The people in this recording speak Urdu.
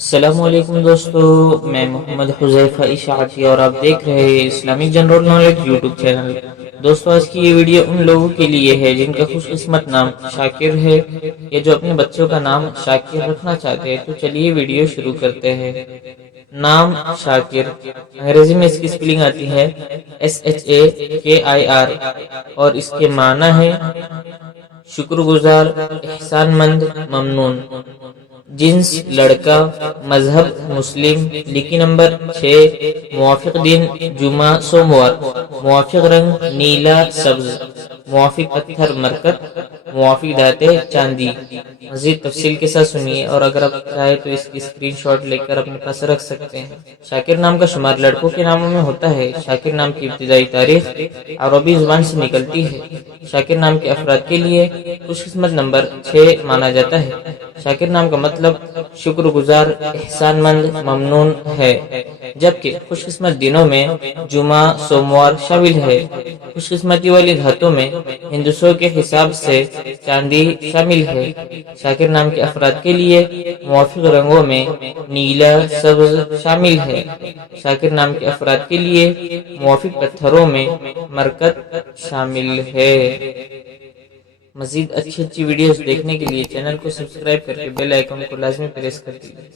السلام علیکم دوستو، میں محمد حذیفہ اشاعتی اور آپ دیکھ رہے ہیں Islamic general knowledge YouTube channel. دوستو آج کی یہ ویڈیو ان لوگوں کے لیے ہے جن کا خوش قسمت نام شاکر ہے یا جو اپنے بچوں کا نام شاکر رکھنا چاہتے ہیں۔ تو چلیے ویڈیو شروع کرتے ہیں۔ نام شاکر، انگریزی میں اس کی سپیلنگ آتی ہے SHAKIR اور اس کے معنی ہے شکر گزار، احسان مند، ممنون۔ جنس لڑکا، مذہب مسلم، لکی نمبر 6، موافق دن جمعہ سوموار، موافق رنگ نیلا سبز، موافق پتھر مرکت، موافق دھاتیں چاندی۔ مزید تفصیل کے ساتھ سنیے اور اگر آپ چاہیں تو اس کی اسکرین شاٹ لے کر اپنے پاس رکھ سکتے ہیں۔ شاکر نام کا شمار لڑکوں کے ناموں میں ہوتا ہے۔ شاکر نام کی ابتدائی تاریخ عربی زبان سے نکلتی ہے۔ شاکر نام کے افراد کے لیے خوش قسمت نمبر 6 مانا جاتا ہے۔ شاکر نام کا مطلب شکر گزار، احسان مند، ممنون ہے، جبکہ خوش قسمت دنوں میں جمعہ سوموار شامل ہے۔ خوش قسمتی والی دھاتوں میں ہندسوں کے حساب سے چاندی شامل ہے۔ شاکر نام کے افراد کے لیے موافق رنگوں میں نیلا سبز شامل ہے۔ شاکر نام کے افراد کے لیے موافق پتھروں میں مرکت شامل ہے۔ مزید اچھی ویڈیوز دیکھنے کے لیے چینل کو سبسکرائب کر کے بیل آئیکن کو لازمی پریس کر دیجیے۔